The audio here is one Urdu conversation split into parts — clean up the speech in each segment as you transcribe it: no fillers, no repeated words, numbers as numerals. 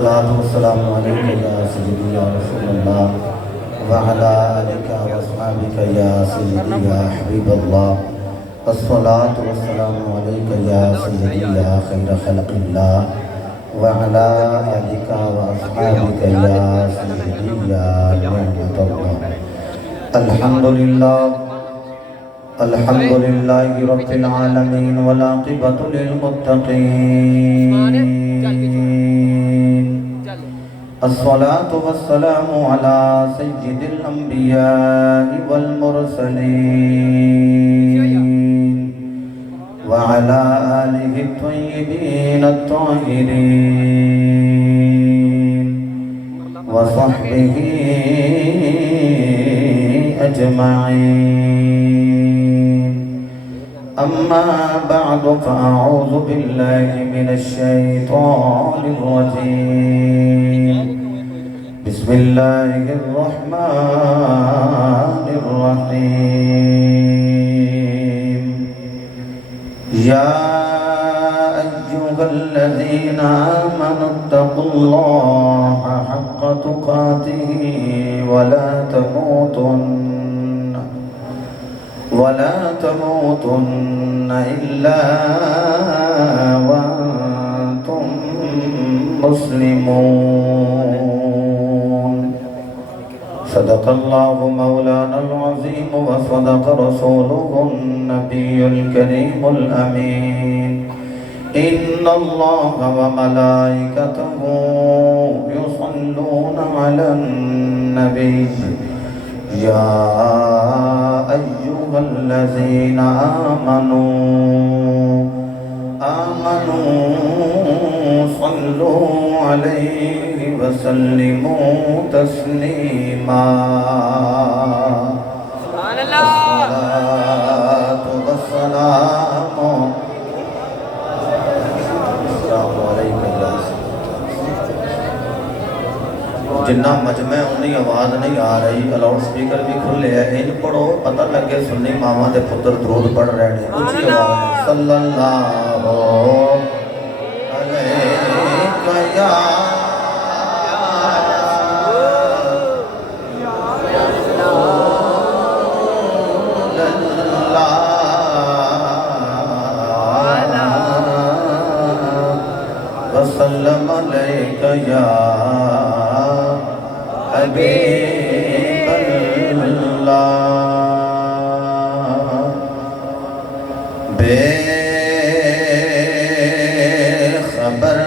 الصلاة والسلام عليك يا سيدي يا رسول الله وعلى آلك وأصحابك يا سيدي يا حبيب الله. الصلاة والسلام عليك يا سيدي يا خير خلق الله وعلى آلك وأصحابك يا سيدي يا نعمة الله. الحمد لله رب العالمين والعاقبة للمتقين. الصلاة والسلام على سيد الأنبياء والمرسلين وعلى آله الطيبين الطاهرين وصحبه أجمعين. أما بعد فأعوذ بالله من الشيطان الرجيم. بسم الله الرحمن الرحيم. يا أيها الذين آمنوا اتقوا الله حق تقاته ولا تموتن إلا وأنتم مسلمون. صدق الله مولانا العظيم وصدق رسوله النبي الكريم الأمين. إن الله وملائكته يصلون على النبي يا أيها الذين آمنوا صلوا عليه وسلموا تسليما. سبحان الله. الصلاة والسلام جنہ مجمع انہی آواز نہیں آ رہی، لاؤڈ سپیکر بھی کھلے ہیں، ان پڑھو پتہ لگے سنی ماما دے پتر درود پڑھ رہے ہیں. اونچی آواز میں صلی اللہ علیہ یا وسلم علیک یا حبیب اللہ. بے خبر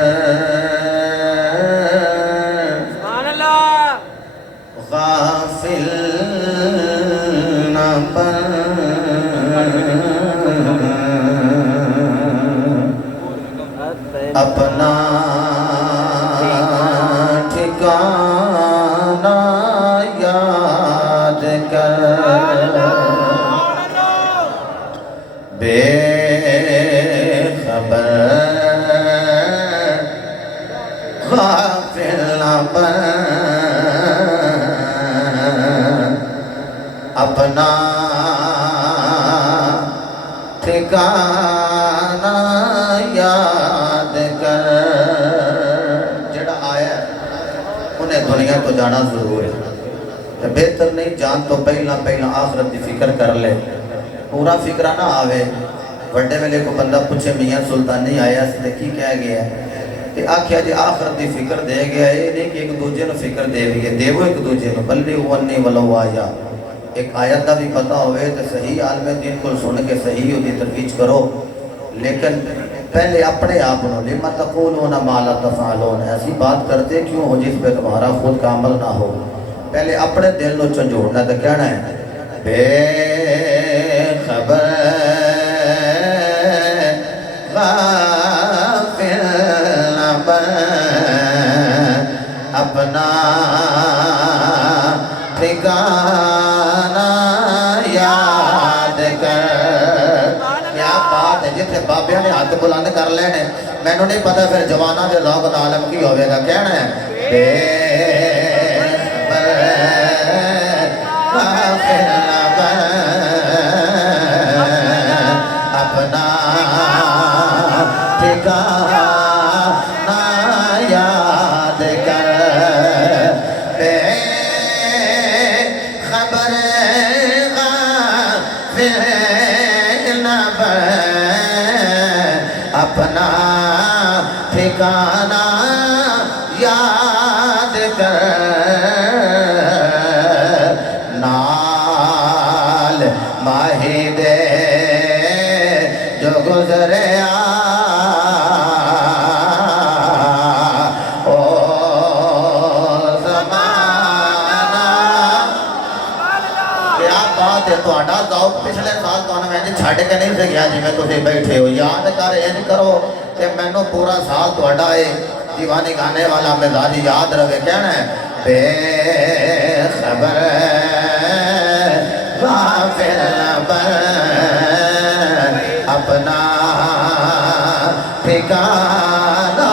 غافل نہ بن، اپنا ٹھکانہ یاد کر. بے خبر غافل نہ بن، اپنا ٹھکانہ یاد کر. جڑا آیا انہیں دنیا تو جانا ضرور ہے، بہتر نہیں جان تو پہلا آخرت دی فکر کر لے. پورا فکرہ نہ آوے. وڈے ویلے کو بندہ پوچھے میاں سلطانی آیا سے کی کہہ گیا کہ آکھیا جی آخرت دی فکر دے گیا ہے، نہیں کہ ایک دوجے نو فکر دے گیا. دیو ایک دوجے نو بلی ونی ولو آیا. ایک آیت دا بھی پتہ ہوئے تو صحیح عالم دین کو سن کے صحیح ہوتی ترویج کرو، لیکن پہلے اپنے آپ نو لما تقولون ما لا تفعلون، ایسی بات کرتے کیوں ہو جس پہ تمہارا خود کا عمل نہ ہو. پہلے اپنے دل نو چنجوڑنا تو کہنا ہے بے خبر غافل نہ بن، اپنا ٹھکانہ یاد کر. کیا بات ہے، جتنے بابیاں نے ہاتھ بلند کر لینے. میں نے نہیں پتا پھر جوانہ دے ذوق دا عالم کی ہوئے گا. کہنا ہے بے خبر غافل نہ بن، اپنا ٹھکانہ یاد ٹھکانہ یاد کر نال ماہی دے جو گزرے پچھلے سال تو میں چھڑ کے نہیں سے گیا جی میں تُسی بیٹھے ہو یاد کر ان کرو کہ میں نو پورا سال تو اڈائے دیوانی گانے والا مزاجی یاد روے کہنا ہے بے خبر غافل نبر اپنا ٹھکانہ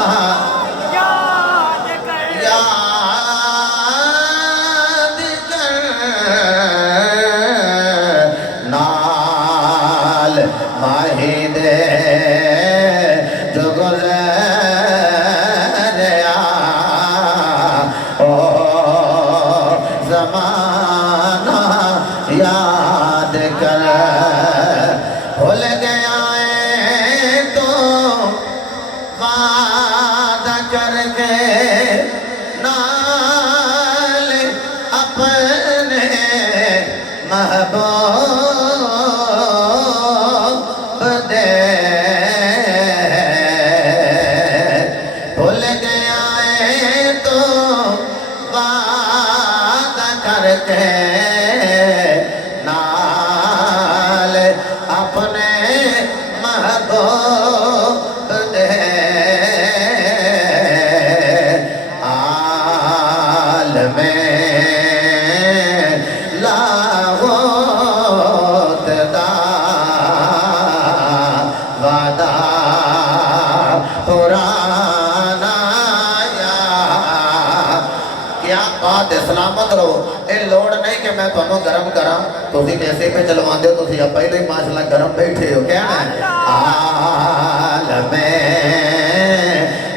یاد کر نال ماہی دے جو گزریا او زمانہ یاد کر بھول گیا ہے تو وعدہ کر کے نال اپنے محبوب دے بھول گیا ہے تو وعدہ کر کے نال اپنے محبوب دے عالم لاغوت دا وعدہ پرانا یا کیا بات ہے سلامت رہو اے لوڑ نہیں کہ میں تمہیں گرم کرم تُسی کیسے پہ چلوان دے تُسی اب پہلے ہی ماشاءاللہ گرم بیٹھے ہو کہنا ہے عالم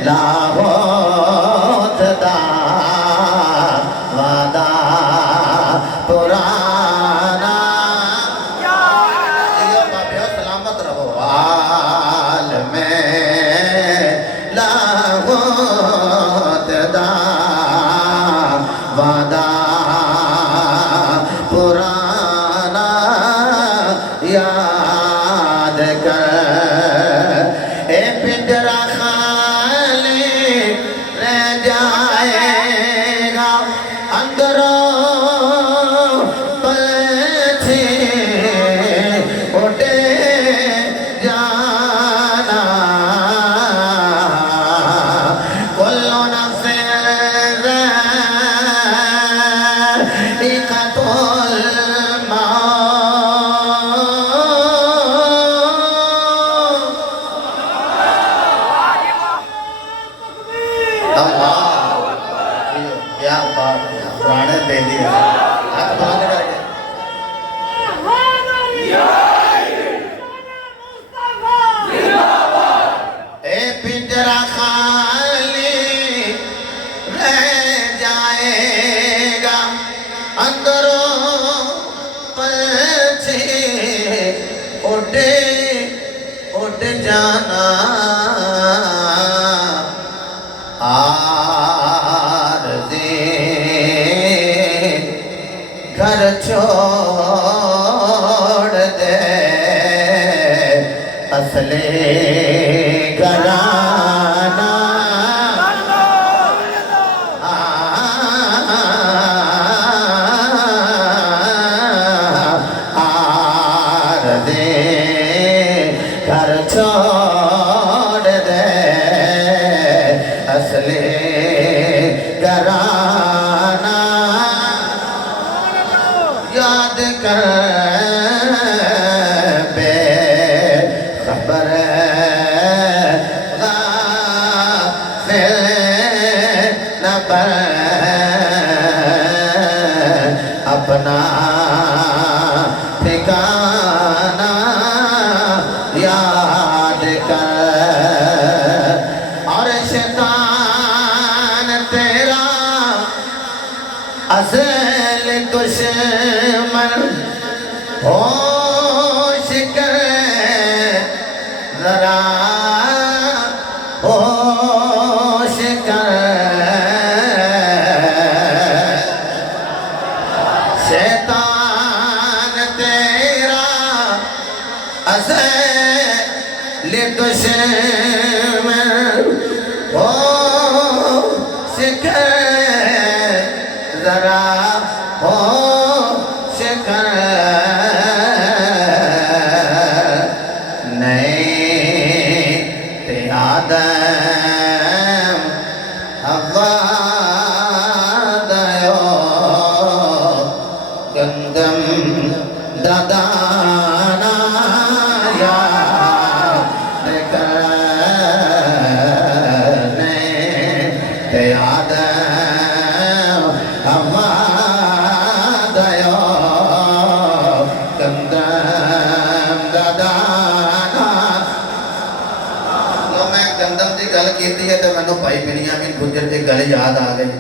لاغوت دا وعدہ پرانا یہ بابیو سلامت رہو عالم لاغوت دا وعدہ پرانا یاد کر اے پنجرہ خالی رہ جائے گا اندروں پلچے اٹھے جانا کل نفس ذائقۃ کیا بات پرانے بیلی ہے ہاتھ بلند کر کے اے پنجرہ خالی رہ جائے گا اندروں پلچے اٹھ جانا گھر چھوڑ دے اصلِ گھرانہ گھر چھوڑ دے اصلِ گھرانہ یاد کر بے خبر غافل نبر اپنا ٹھکانہ یاد کر اور شیطان تیرا اصل دشمن ہوش کر ذرا ہو کر ذرا ہوش کر نئے آدم حوا دیو گندم ددانا یاد کرنے آدم حوا دیو گندم ددانا گندم کی گل کی ہے تو میں بھائی بنیامین گجر کی گل یاد آ گئی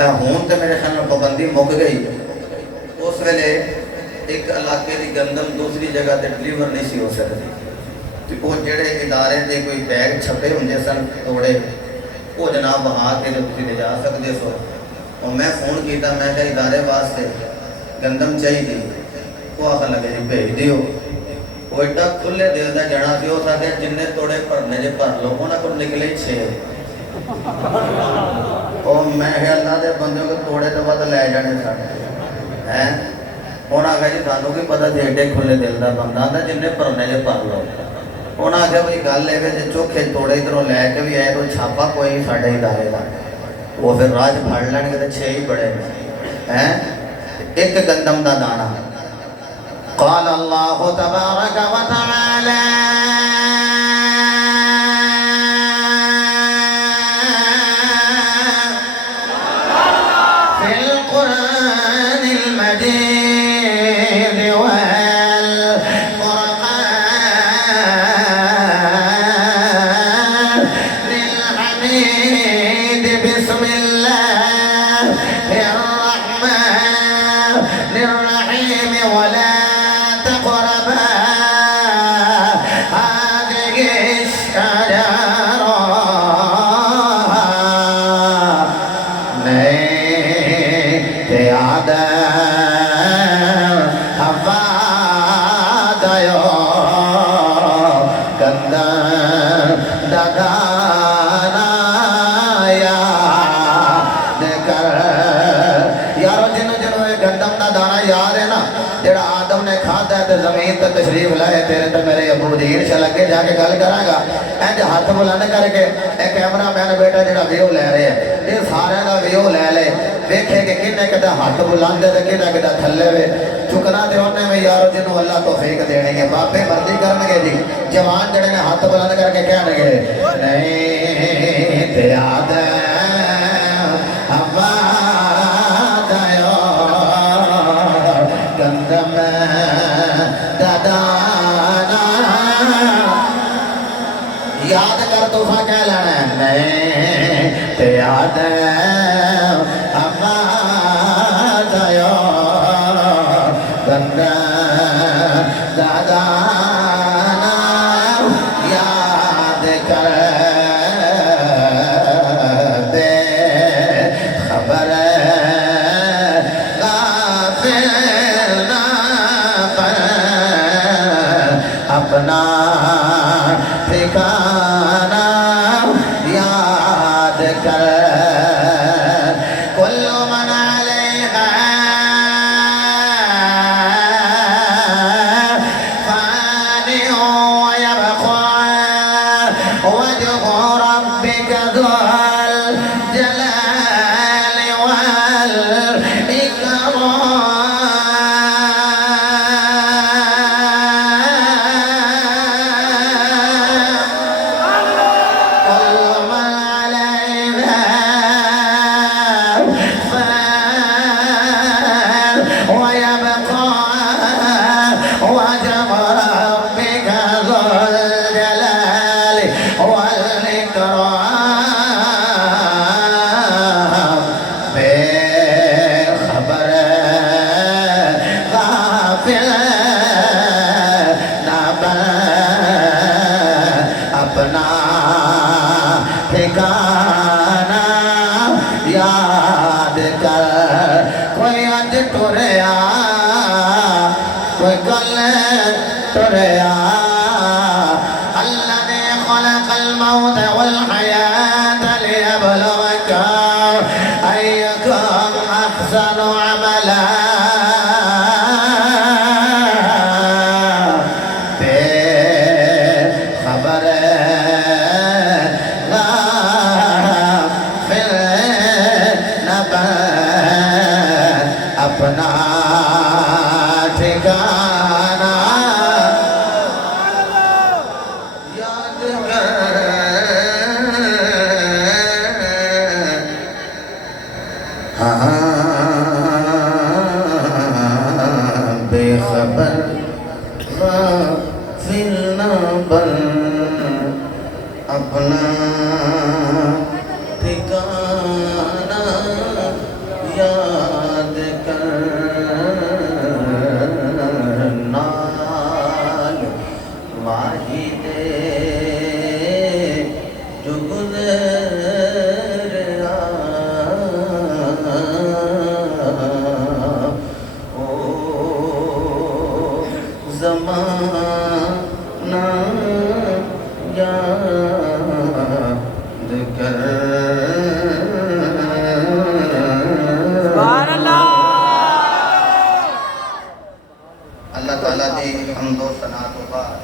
ہوں تو میرے خیال میں پابندی مک گئی اس ویلے ایک علاقے کی گندم دوسری جگہ تے ڈلیور نہیں سی ہو سکتی وہ جڑے ادارے دے کوئی بیگ چھپے ہوندے سن توڑے وہ جناب وہاں کے تسی لے جا سکتے سو اور میں فون کیتا میں کہ ادارے واسطے گندم چاہیے وہ آخر لگے جی بھیج دیو وہ ایڈا کھلے دل دا جنا سی ہو سکے جن توڑے پڑھنے جے پڑھ لو انہاں کو نکلے 6 اور میں اللہ دے بندوں کو توڑے تو بعد لے جانے ساڑھے ہیں انہاں آگا جی سانوں کی پتہ تھی ایڈے کھلے دل دا بندہ آتا جن پڑھنے جے پڑھ لو انہاں آگا بھئی گل لے گئے جے چوکھے توڑے ادھروں لے کے بھی آئے تو چھاپا کوئی ساڑھے ادارے دا وہ پھر راج پھاڑ لیں گے تو 6 ہی بڑے ہیں ایک گندم دا دانا قال اللہ تبارک و تعالی فی القرآن المجید والقرآن للحمید بسم اللہ الرحمن الرحیم ولا تقربا هذه الشجرة نئے آدم حوا دیو گندم ددانا یاد کر یارو جنہوں گندم دا دانا یاد ہے نا جڑا آدم نے کھاتا ہے تو زمین تے تشریف لائے تیرے تے میرے ابو دی انشاء لگے جا کے گل کراں گا اینج ہاتھ بلند کر کے اے کیمرہ مین بیٹا جڑا ویو لے رہے ہیں یہ سارے دا ویو لے لے دیکھے کہ کنے کدا ہاتھ بلند ہے تے کدا کدا تھلے وے چکنا تے اونے میں یارو جنوں اللہ توفیق دینے گے باپے مرضی کرن گے جی جوان جڑے نے ہاتھ بلند کر کے کہن گے نہیں تے آدم حوا دیو گندم ددانا یاد کر تو سا کہہ لینا ہے نہیں تے آدم حوا دیو گندم ددانا یاد کر بے خبر اپنا ٹھکانہ یاد کر کل من علیہا فان ویبقى وجه ربك ذو الجلال والإكرام اپنا ٹھکانہ یاد کر کوئی اج ٹریا کوئی کل ٹریا الذي خلق الموت والحياة ليبلوكم بے خبر غافل نہ بن اپنا ٹھکانہ یاد کر نال ماہی دے جو گزر او زمانہ یاد کر اللہ تعالیٰ دی حمد و ثنا تو بعد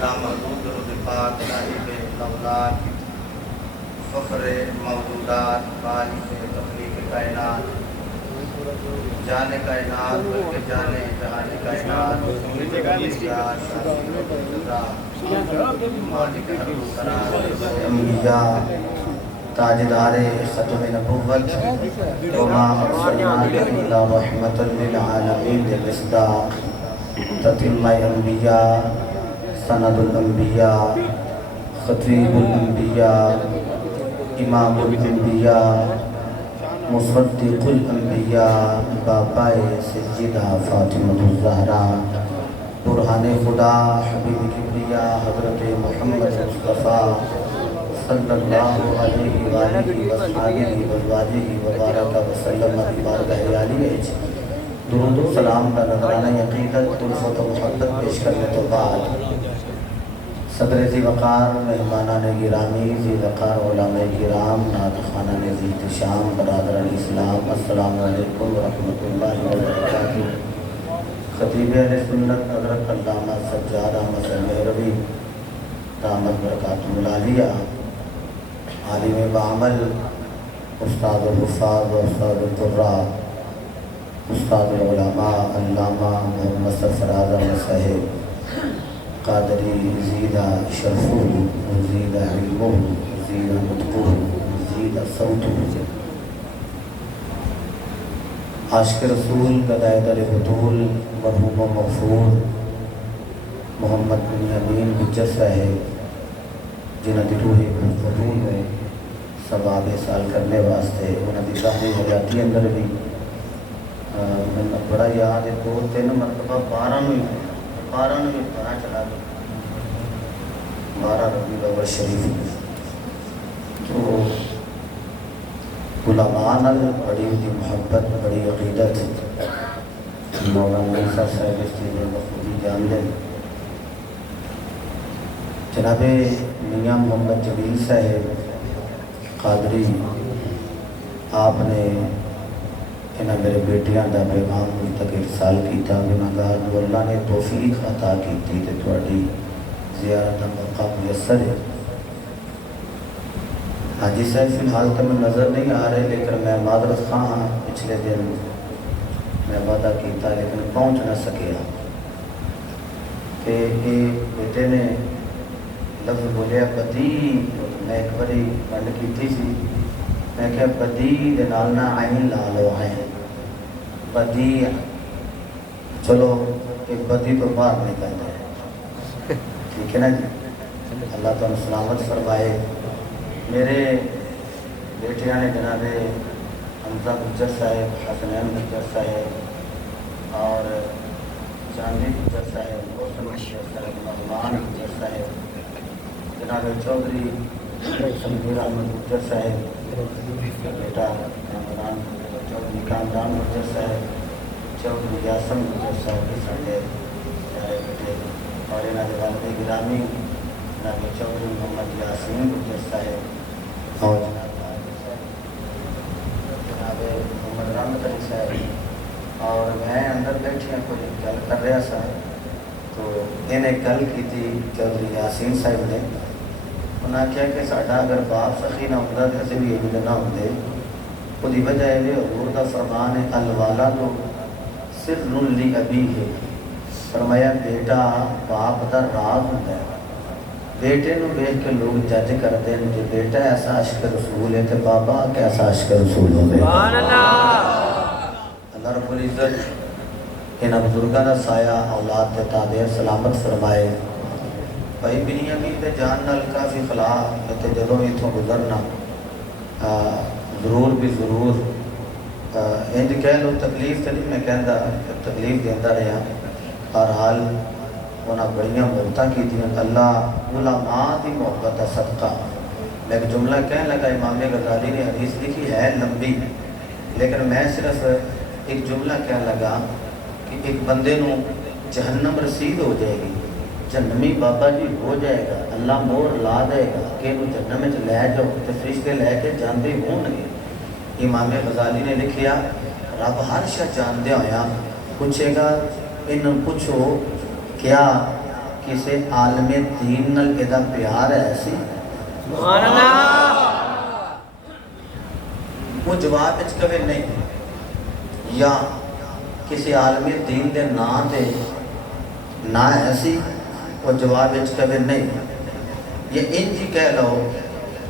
لامحدود درود پاک صاحب الاولاد فخر موجودات خالق تخلیق کائنات جان کائنات بلکہ جانے جہان کائنات انبیاء تاجدار ختم نبوت وما ارسلناک الا رحمۃ للعالمین مصداق تتمہ انبیاء سند الانبیاء خطیب الانبیاء امام الانبیاء مصدق الانبیاء بابائے سیدہ فاطمہ الزہرا برہان خدا حبیب کبریا حضرت محمد مصطفیٰ صلی اللہ علیہ وآلہ وصحبہ وازواجہ وبارک وسلم بارگاہ عالیہ درود و سلام کا نذرانہ عقیدت الفت و محبت پیش کرنے تو بعد صدر ذی وقار مہمانان گرامی ذی وقار علماء کرام نعت خوانان ذی احتشام برادران اسلام السلام علیکم ورحمۃ اللہ وبرکاتہ خطیب اہل سنت حضرت علامہ سجاد احمد مہروی دامت برکاتہ العالیہ عالم بعمل استاد الحفاظ و استاد القراء استاد العلماء علامہ محمد سرفراز احمد صاحب قادری زید شرفہ زید علمہ زید نطقہ زید صوتہ عاشق رسول قدائد البطول مرحوم و مغفور محمد بن امین بچر صاحب جنہ دی روح بطول میں ثواب سال کرنے واسطے انہوں دی ظاہری حیاتی اندر بھی میں بڑا یاد ہے 2-3 مرتبہ 12 میں پتہ چلا گیا 12 ربیع الاول شریف تو علماء نال بڑی دی محبت بڑی عقیدت مولانا عیسیٰ صاحب اس چیز میں بخودی جان لیں جناب میاں محمد جلیل صاحب قادری آپ نے انہاں میرے بیٹیاں دا پیغام مجھ تک ارسال کیتا گناہگار جو اللہ نے توفیق عطا کیتی تے تہاڈی زیارت دا موقع میسر ہے حاجی صاحب فی الحال تو میں نظر نہیں آ رہے لیکن میں معذرت خواہ ہاں پچھلے دن میں وعدہ کیتا لیکن پہنچ نہ سکیا کہ یہ بیٹے نے لفظ بولیا بدی میں ایک باری گل کیتی سی میں کہ بدی دے نال نہ عین لا لو عین بدی چلو ایک بدی تو باہر نکل جائے ٹھیک ہے نا جی اللہ تعالیٰ سلامت فرمائے میرے بیٹیاں نے جناب حمزہ گجر صاحب حسنین گجر صاحب اور چاندی گجر صاحب محسن گجر صاحب مہمان گجر صاحب جناب چودھری سمیر احمد گجر صاحب بیٹا چودھری کامران گجر صاحب چودھری یاسم گجر صاحب کے سارے پیارے بیٹے اور انہوں نے والد گرامی جناب چودھری محمد یاسین گجر صاحب اور جناب محمد رحمت علی صاحب اور میں اندر بیٹھیا کوئی گل کر رہا سا تو انہیں گل کی تھی چودھری یاسین صاحب نے انہوں نے کہا کہ ساڈا اگر باپ سخی نہ ہوتا تو ایسے بھی یہ نہ ہوتے وہ وجہ ہے حضور کا فرمان ہے الوالا تو سر لی ابی ہے فرمایا بیٹا باپ کا راز ہوتا ہے بیٹے نو دیکھ کے لوگ جج کرتے ہیں کہ بیٹا ایسا عشق رسول ہے تو بابا کیسا عشق رسول ہو گئے. اللہ رب العزت انہاں بزرگاں دا سایہ اولاد تے تادے سلامت فرمائے. بھائی بنیامین تے جان نال کافی خلا تے جدوں اتھوں گزرنا ضرور بھی ضرور انج کہہ لو تکلیف تے نہیں میں کہندا تکلیف دیندا رہا. بہرحال انہاں بڑیاں محبتاں کیتیاں. اللہ علماء دی محبت دا صدقہ میں ایک جملہ کہنے لگا. امام غزالی نے حدیث لکھی ہے لمبی لیکن میں صرف ایک جملہ کہنے لگا کہ ایک بندے نو جہنم رسید ہو جائے گی. جہنمی بابا جی ہو جائے گا. اللہ مور لا دے گا کہ انہوں جہنم میں لے جاؤ تو فرشتے لے کے جاندے ہون گے. امام غزالی نے لکھیا رب ہر شے جاندے ہویا پوچھے گا انہوں پوچھو کیا کسی عالم دین نال ادا پیار ہے ایسی. سبحان اللہ. وہ جواب اچ کبھی نہیں یا کسی عالم دین دے نام دے نہ ایسی وہ جواب اچ کبھی نہیں. یہ انج ہی کہہ لو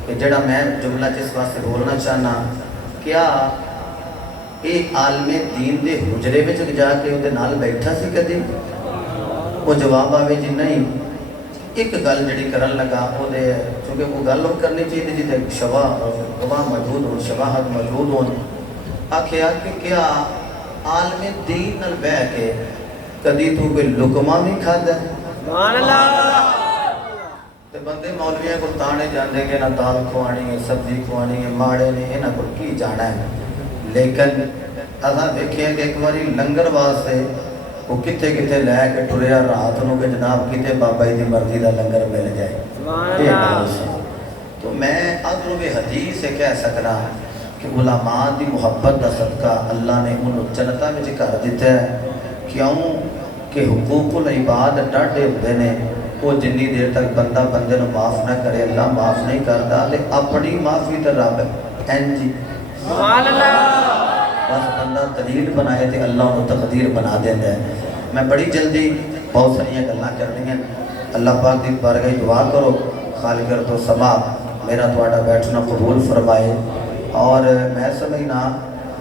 کہ جڑا میں جملہ جس واسطے بولنا چاہنا کیا ایک عالم دین دے حجرے میں جا کے وہ نال بیٹھا سی کدی. وہ جواب آوے جی نہیں. ایک گل جڑی کرن لگا وہ دے چونکہ وہ گل کرنی چاہیے جی شواہ گواہ موجود ہو شواہد موجود ہو. آخیا کہ کیا عالم دین نال بہ کے کدی تو کوئی لقمہ بھی کھادا ہے. سبحان اللہ. تے بندے مولویاں کو تانے جاندے کہ نہ دال کھوانی ہے سبزی کھوانی ہے ماڑے نے انہاں کو کی جانا ہے. لیکن اساں دیکھیا کہ ایک باری لنگر واسطے وہ کتے کتے لے کے ٹریا رات نو کہ جناب کتے بابا جی دی مرضی دا لنگر مل جائے. تو میں اضرب حدیث سے کہہ سکنا کہ علماء دی محبت دا صدقہ اللہ نے انہوں جنتا میں کر دیتا ہے. کیوں کہ حقوق العباد ڈاڈے ہوتے ہیں. وہ جنی دیر تک بندہ بندے نو معاف نہ کرے اللہ معاف نہیں کرتا. تے اپنی معافی تے رب انجی سبحان اللہ بس بندہ دلیل بنائے تے اللہ انہوں تقدیر بنا دیتا ہے. میں بڑی جلدی بہت ساری گلاں کرنی ہیں. اللہ پاک دی بارگاہ دعا کرو خالق ارض و سما میرا تواڈا بیٹھنا قبول فرمائے. اور میں سمجھنا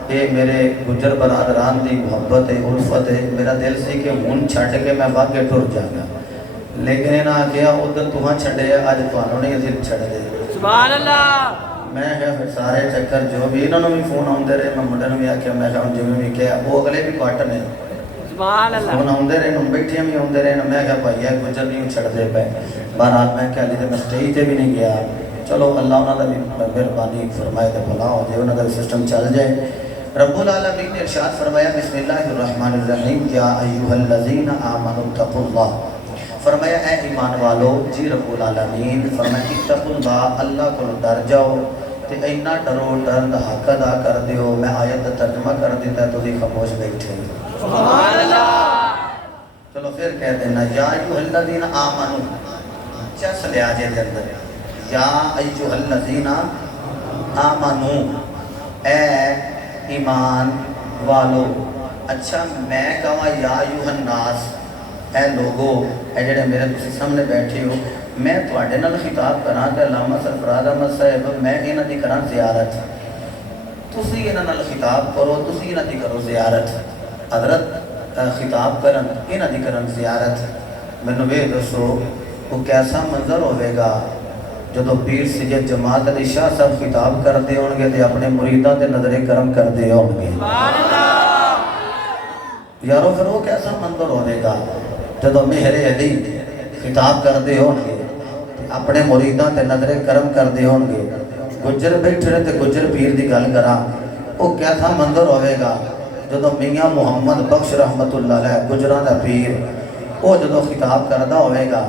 یہ میرے گجر برادران دی محبت ہے الفت ہے. میرا دل سی کہ ہن چھڈ کے میں واقعی ٹر جاگا لیکن انہاں کہا ادھر تہاں چھڈے اج تانوں نہیں اسی چھڈ دے. سبحان اللہ. میں کہا پھر سارے چکر جو بھی انہوں بھی فون آتے رہے میں منڈے بھی آخیا میں کہا جی بھی کہا وہ اگلے بھی کٹ نے فون آتے رہے بیٹھے بھی آتے رہے. میں کہا بھائی گجر نہیں چھڑتے پے. بہرحال میں کہا لیے میں سٹیج سے بھی نہیں گیا. چلو اللہ انہوں کا بھی مہربانی فرمائے تو بھلا ہو جائے انہوں کا بھی سسٹم چل جائے. رب العالمین نے ارشاد فرمایا بسم اللہ الرحمن الرحیم یا ایھا الذین آمنوا اتقوا اللہ. فرمایا اے ایمان والو جی رب العالمین فرمایا اتقوا اللہ اللہ کو ڈر جاؤ تے اینا ڈرو ڈر دا حق ادا کر دیو. میں آیت دا ترجمہ کر دیتا ہے تو بھی خاموش بیٹھے. سبحان اللہ. چلو پھر کہہ دینا یا ایھا الذین آمنوا چس لیا جے دے اندر یا ایھا الذین آمنوا اے ایمان والو. اچھا میں کہا یا ایھا الناس اے لوگو اے جڑے میرے تسی سامنے بیٹھے ہو میں تواڈے نال خطاب کراں تے علامہ سرفراز احمد صاحب میں انہاں دی کراں زیارت. تسی انہاں نال خطاب کرو تسی انہاں دی کرو زیارت. حضرت خطاب کرن انہاں دی کرن زیارت. مینوں وے دسو وہ کیسا منظر ہوے گا جدو پیر سید جماعت علی شاہ صاحب خطاب کرتے ہون گے تے اپنے مریداں تے نظر کرم کرتے ہون گے. سبحان اللہ. یارو پھر وہ کیسا منظر ہوے گا جدو مہر علی خطاب کرتے ہون گے اپنے مریداں تے نظر کرم کرتے ہون گے. گجر بیٹھے تے گجر پیر دی گل کراں وہ کیسا منظر ہوے گا جدو میاں محمد بخش رحمت اللہ علیہ گجراں دا پیر وہ جدو خطاب کردا ہوے گا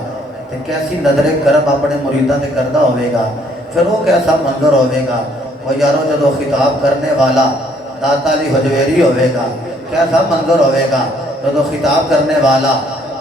تے کیسی نظر کرم اپنے مریداں تے کردا ہوے گا. پھر وہ کیسا منظر ہوے گا وہ یارو جدو خطاب کرنے والا داتا علی حجویری ہوے گا کیسا منظر ہوے گا جدو خطاب کرنے والا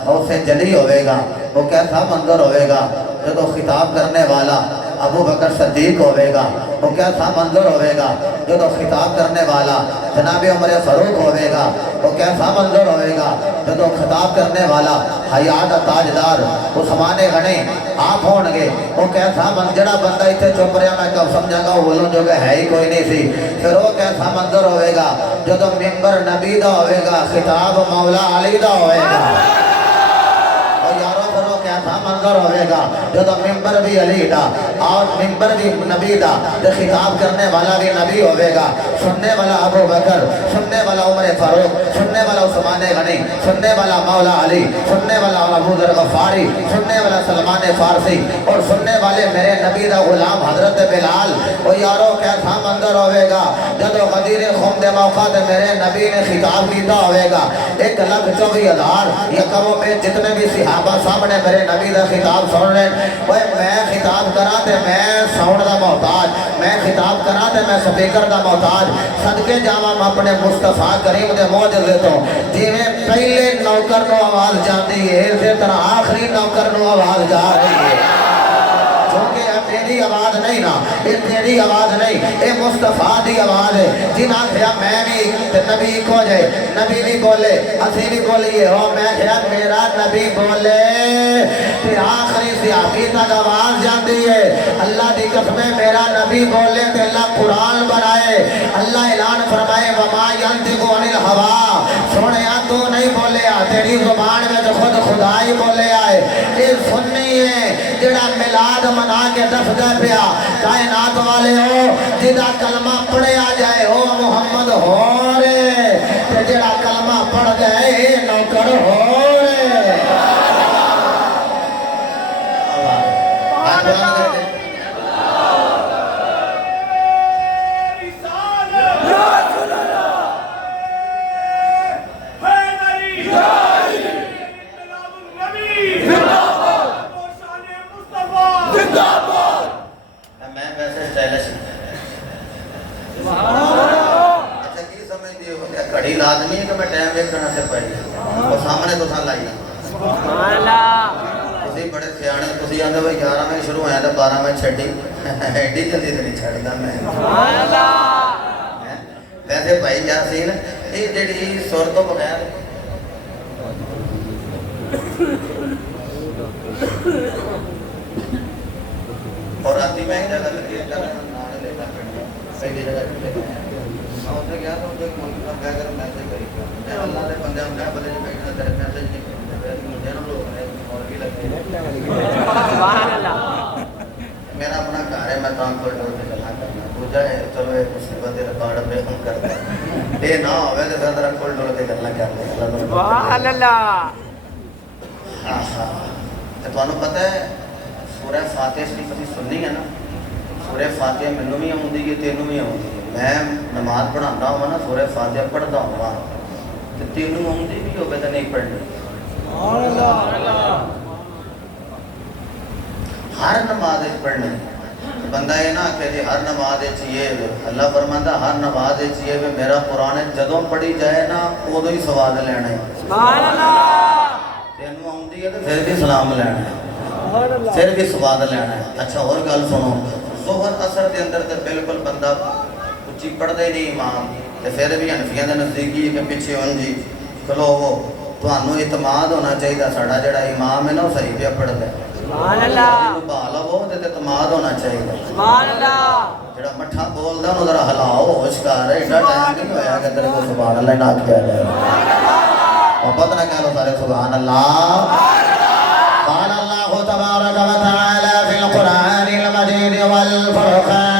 غوث جلی ہوے گا وہ کیسا منظر ہوے گا جدو خطاب کرنے والا ابو بکر صدیق ہوئے گا وہ کیسا منظر ہوئے گا جب خطاب کرنے والا جناب عمر فاروق ہوئے گا وہ کیسا منظر ہوئے گا جب خطاب کرنے والا حیات تاجدار عثمان غنی آپ ہون گے وہ کیسا جڑا بندہ اتنے چپ رہا میں کب سمجھا گا وہ بولوں جو کہ ہے ہی کوئی نہیں سی پھر وہ کیسا منظر ہوئے گا جب ممبر نبی دا ہوئے گا خطاب مولا علی دا ہوئے گا منظر ہوئے گا جو تو ممبر بھی علی دا اور ممبر بھی نبی دا جو خطاب کرنے والا بھی نبی ہوئے گا سننے والا ابو بکر سننے والا عمر فاروق سننے والا عثمان غنی سننے والا مولا علی سننے والا ابو ذر غفاری سننے والا سلمان فارسی اور سننے والے میرے نبی دا غلام حضرت بلال وہ یارو کیسا منظر ہوئے گا جب غدیر خم دے موقع دے میرے نبی نے خطاب کیتا ہوئے گا 1,24,000 یکموں میں جتنے بھی صحابہ سامنے میرے نبی دا خطاب سن رہے ہیں میں خطاب کرا تے میں ساؤنڈ دا محتاج میں خطاب کرا تے میں سپیکر دا محتاج صدقے جاواں اپنے مصطفیٰ کریم دے معجزے تو جویں پہلے نوکر نو آواز جاندی ہے اسی طرح آخری نوکر نو آواز جا رہی ہے کیونکہ میری آواز نہیں نا یہ تیری آواز نہیں یہ مصطفیٰ دی آواز ہے جنہاں کہا میں بھی نبی کو جائے نبی بھی بولے اسی بھی بولیے ہو میں کہا میرا نبی بولے پھر آخری صحابی تک آواز جاندی ہے اللہ دی قسم میرا نبی بولے تو اللہ قرآن بنائے اللہ اعلان فرمائے وما ينطق عن الهوى سونے تو نہیں بولے تیری زبان میں تو خود خدائی بولے آئے یہ سننی ہے جڑا میلاد منا کے دس دے پیا کائنات والے ہو جدا کلمہ پڑھے آ جائے ہو محمد ہو رے جڑا کلمہ پڑھ گئے نوکر ہو رے گھڑی لازمی ہے کہ میں ٹائم ویک کرنا سے پہلے وہ سامنے تو سا لائی تسی بڑے سیانے تسی آندے بھائی 11 میں شروع ہویا تو 12 میں چھٹی ایڈی جلدی تو نہیں چھڑدا میں ویسے بھائی یاسین یہ جڑی سر تو بغیر اور آتی میں ایک جگہ لگی اس نے کیا تو ایک ملک کا کہہ کر میسج کری اللہ نے بندے ہم کہا بلے جو بیٹھنا تیرے میسج نہیں کرتے مجھے نا لوگ نے مولوی لگتے ہیں میرا اپنا گھر ہے میں کام کو ڈور سے گلا کرنا دوجا ہے چلو ایک مصیبت ریکارڈ پہ ہم کرتا ہے یہ نہ ہوئے تو پھر کول ڈور سے گلا کرتے ہیں سبحان اللہ ہاں ہاں تو انہوں پتہ ہے سورہ فاتحہ شریف کسی سننی ہے نا سورہ فاتحہ منوں بھی آؤندی ہے تینوں بھی آؤندی ہے میں نماز پڑھانا ہوا نا سورہ فاتحہ پڑھتا ہوا تو تینوں آؤندی بھی ہوگا تو نہیں پڑھنی ہر نماز پڑھنی بندہ یہ نہ کہ جی ہر نماز چاہیے اللہ فرماتا ہر نماز چاہیے کہ میرا قرآن جدوں پڑھی جائے نا ادو ہی سواد لینا ہے تینوں آؤندی ہے تو پھر بھی سلام لینا ہے پھر بھی سواد لینا ہے اچھا اور گل سنو ظہر اثر کے اندر تو بالکل بندہ اچھی پڑھتے نہیں امام تو پھر بھی حنفیاں دے نزدیکی کہ پیچھے ہوں جی کھلو وہ تمہیں اعتماد ہونا چاہیے ساڈا جڑا امام ہے نا وہ صحیح پہ پڑھتا ہے سبحان اللہ بھالا وہ تے اعتماد ہونا چاہیے سبحان اللہ جڑا مٹھا بولدا انہوں ذرا ہلاؤ ہوش کر ایڈا ٹائم نہیں ہویا کہ تیرے کو سبحان اللہ نہ کیا جائے محبت نہ کہہ لو سارے سبحان اللہ قال اللہ تبارک و تعالی فی القرآن المجید والفرقان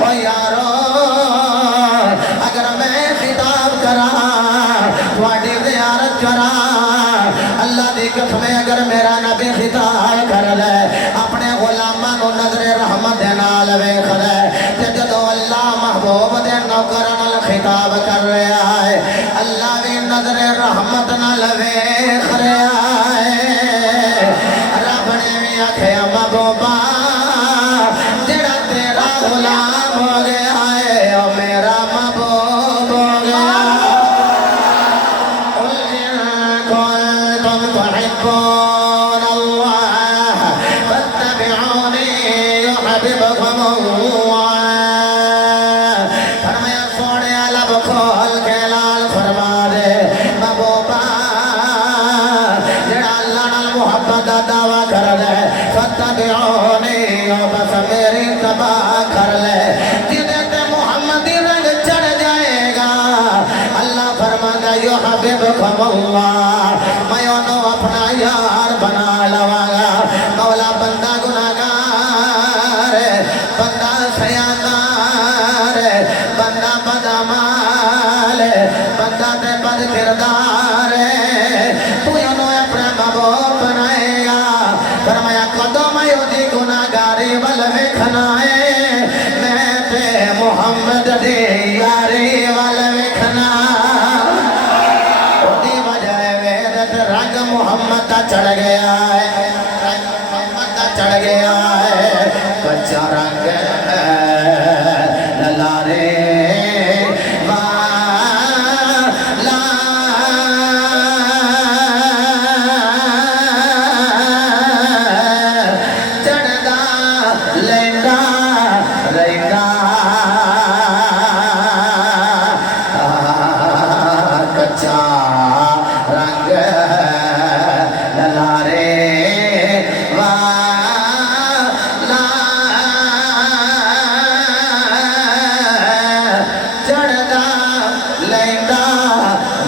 او یارو اگر میں خطاب کرا اللہ دی قسم اگر میرا نبی خطاب کر لے اپنے غلاماں نو نظر رحمت دے نال ویکھ لے تے جدوں اللہ محبوب دے نوکراں نال خطاب کر رہا ہے اللہ بھی نظر رحمت نال ویکھ رہا ہے رب نے بھی آکھیا محبوبا جڑا تیرا غلام ہو گیا ہے او میرا محبوب ہو گیا تحبون اللہ فاتبعونی یحببکم اللہ فرمایا سونے لب کھول کے لال فرما دے محبوبا جڑا اللہ نال محبت دا دعویٰ کر لے فتبعونی او بس میری اتباع کر لے جدے تے محمدی رنگ چڑھ جائے گا اللہ فرماتا یحببکم اللہ میں انہوں اپنا یار بنا لواں گا مولا بندہ گناہگار ہے بندہ سیاکار ہے بندہ بدعمال ہے بندہ تے بد کردار ہے تو انہوں اپنا محبوب بنائے گا فرمایا قدم یودی گناہگاری ول ویکھنا ہے میں تے محمد دی یاری ول ویکھنا رنگ محمد کا چڑھ گیا ہے رنگ محمد کا چڑھ گیا ہے کچا رنگ للارے والا چڑھدا لیندا رہندا کچا رنگ للارے والا چڑھدا لیندا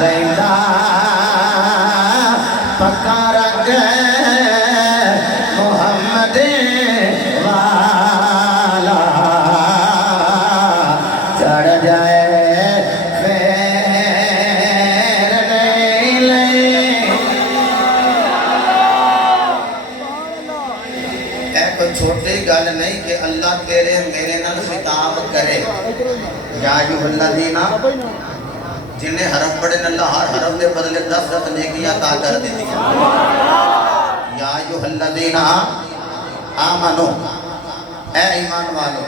رہندا پکا رنگ محمد والا چڑھ جائے چھوٹی گل نہیں کہ اللہ تیرے میرے نال خطاب کرے یا ایھا الذین جنہیں حرف پڑھے اللہ ہر حرف دے بدلے 10 نیکیاں عطا کر دیتی یا ایھا الذین آمنو اے ایمان والو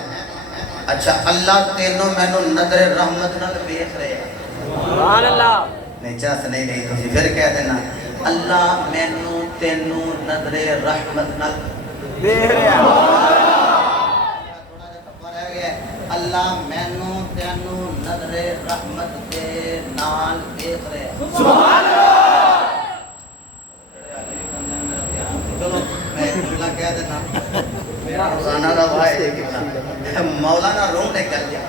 اچھا اللہ تینوں مینوں نظر رحمت نال ویکھ رہے سبحان اللہ نہیں چاہت نہیں نہیں تسی پھر کہہ دینا اللہ مینوں تینوں نظر رحمت نال اللہ مینوں تینوں نظر رحمت دے نال دیکھ رہے سبحان اللہ چلو میں اللہ کہہ دیتا میرا روزانہ دا بھائی مولانا روم نے کر دیا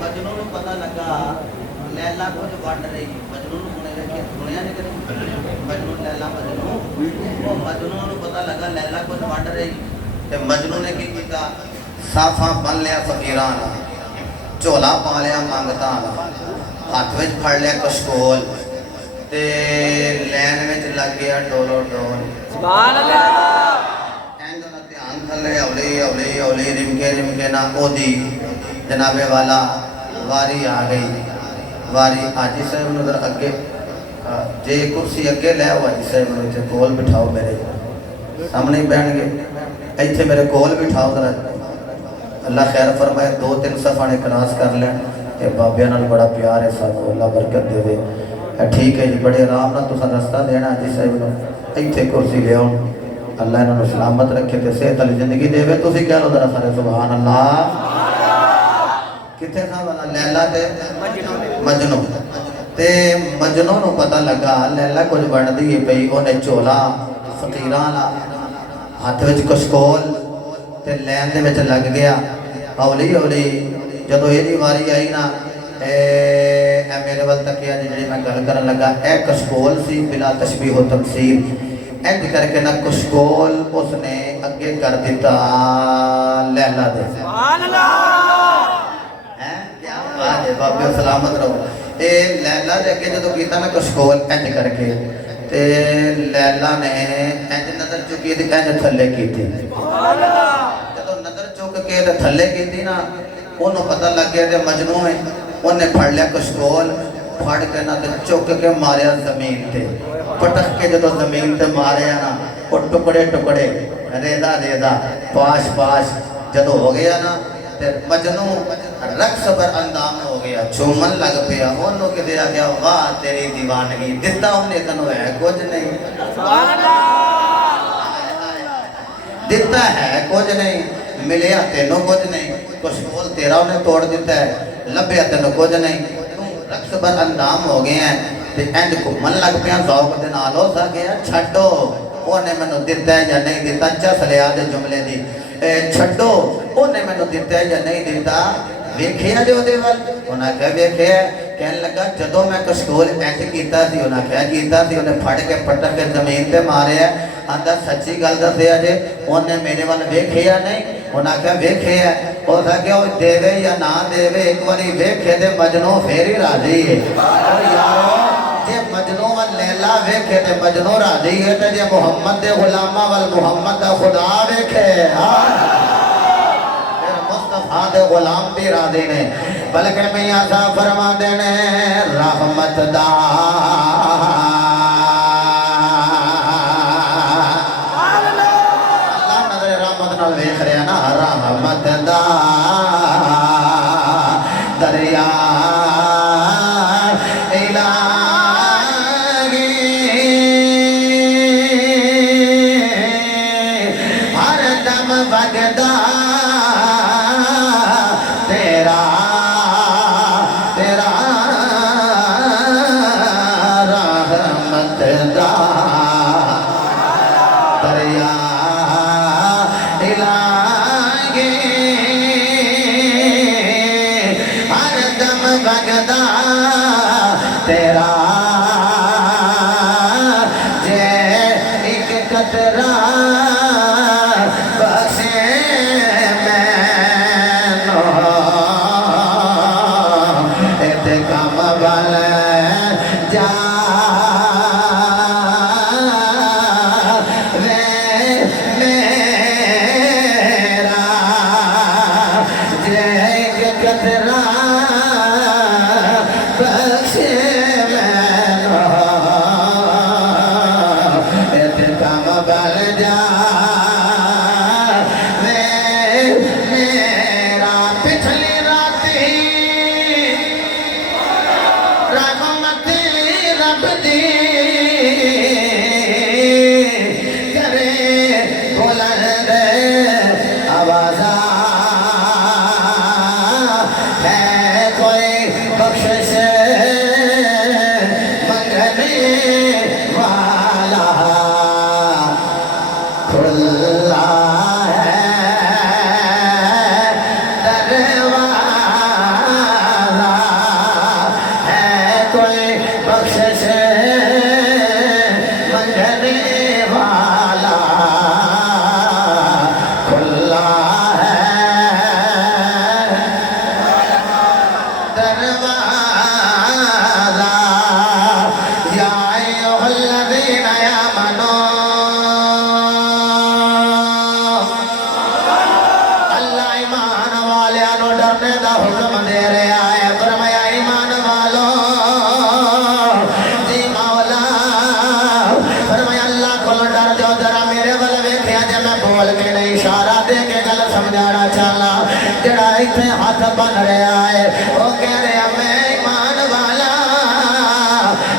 مجنوں نوں پتہ لگا لیلا کچھ بن رہی مجنوں نوں سنیا نہیں کرے مجنوں لیلا مجنوں نوں پتہ لگا لیلا کچھ بن رہی تے مجنوں نے کی کیتا صافاں بن لیا فقیراں جھولا پا لیا مانگتاں ہاتھ وچ پھڑ لیا کشکول تے لین وچ لگ گیا ڈولو ڈول سبحان اللہ ایندا دا دھیان تھلے اولی اولی اولی رمکے نہ اودی جناب والا واری آ گئی واری حاجی صاحب نوں ذرا اگے جے کرسی اگے لے آؤ حاجی صاحب نوں تے کول بٹھاؤ میرے سامنے ہی بیٹھ گئے ایتھے میرے کول بٹھاؤ ذرا اللہ خیر فرمائے 2-3 صفحے نے کلاس کر لین تے بابیاں نال بڑا پیار ہے سانوں اللہ برکت دے دے ٹھیک ہے جی بڑے آرام نال تساں رستہ دینا حاجی صاحب نوں ایتھے کرسی لے آؤ اللہ انہاں نوں سلامت رکھے تے صحت والی زندگی دے تسی کہہ لو ذرا سارے سبحان اللہ کتنے تھا والا لیلا تے مجنوں تے مجنوں نوں پتہ لگا لیلا کچھ بندی ہے پئی اونے چولا فقیراں لا ہاتھ وچ کشکول تے لین دے وچ لگ گیا اولی اولی جدوں ایدی واری آئی نا اے میرے ول تکیا جڑی میں گل کرن لگا اے کشکول سی بلا تشبیہ و تمثیل اینج کر کے نہ کشکول اس نے اگے کر دیتا لیلا دے سبحان اللہ ہیں کیا بات ہے بابے سلامت رہو یہ لیلا دے کے جدو کیتا نا کشکول انج کر کے تے لیلا نے انج نظر چکی تھی انج تھلے کی تھی جدو نظر چک کے تھلے کی تھی نا انہوں پتہ لگ گیا تے مجنوں ہے انہیں پھڑ لیا کشکول پھڑ کے نا تے چک کے ماریا زمین تے پٹک کے جدو زمین تے ماریا نا وہ ٹکڑے ٹکڑے ریزہ ریزہ پاش پاش جدو ہو گیا نا تے مجنوں رقص پر اندام ہو گیا چومن لگ پیا انہوں کے دیا گیا واہ تیری دیوانگی دیتا انہیں تنو ہے کچھ نہیں دیتا ہے کچھ نہیں ملیا تینوں کچھ نہیں کشکول تیرا انہیں توڑ دیتا ہے لبیا تینوں کچھ نہیں رقص پر اندام ہو گئے ہیں تے انج گھومن لگ پیا ذوق دے نال ہو سکیا چھڈو انہیں مینوں دیتا ہے یا نہیں دیتا چس لیا دے جملے دی چھڈو انہیں مینوں دیتا ہے یا نہیں دیتا ویکھیا جو دے ول انہاں کہا ویکھیا کہنے لگا جدو میں کشکول انج کیتا سی انہاں کہا کیتا سی انہیں پھڑ کے پٹک کے زمین تے ماریا آندا سچی گل دسیا جے انہیں میرے ول ویکھیا نہیں انہاں کہا ویکھیا ہو سکیا وہ دے یا نہ دے ایک باری ویکھے تے مجنوں پھر ہی راضی ہے اور یارو جے مجنوں وال لیلا ویکھے تے مجنوں راضی ہے تے جے محمد دے غلامہ وال محمد دا خدا ویکھے آدھے غلام بھی راضی نے بلکہ میاں صاحب فرما دینے رحمت دا اللہ نظر رحمت نال ویکھ رہے ہیں نا رحمت دا دریا الہی ہر دم وگدا بن رہا ہے وہ کہہ رہا میں ایمان والا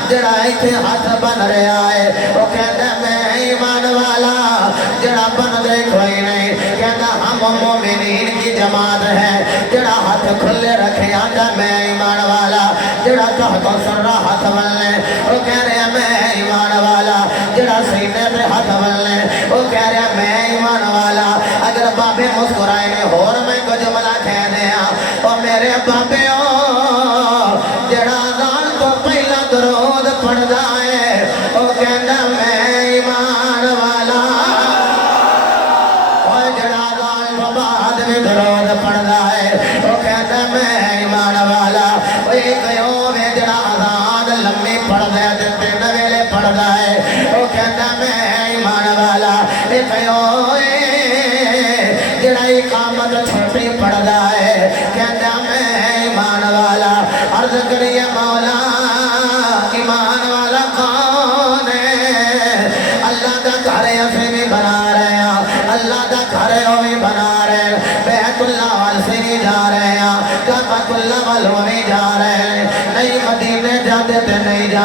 جڑا ایتھے ہاتھ بن رہا ہے وہ کہتا میں ایمان والا جڑا بن دے کوئی نہیں کہتا ہم مومنین کی جماعت ہے جڑا ہاتھ کھلے رکھے آتا میں ایمان والا جڑا تحت سر رہا ہاتھ بنلے وہ کہہ رہا میں ایمان والا جڑا سینے پہ ہاتھ بنلے وہ کہہ رہا میں ایمان والا اگر بابے مسکرائے نے اور میں کو جملہ کہہ دیا اور میرے بابے جڑا دان تو پہلا درود پڑھ جائے وہ کہنا میں ایمان والا اور جڑا دان تو بعد میں درود پڑھ جائے وہ کہنا میں ایمان والا وہ ایک یوں میں جڑا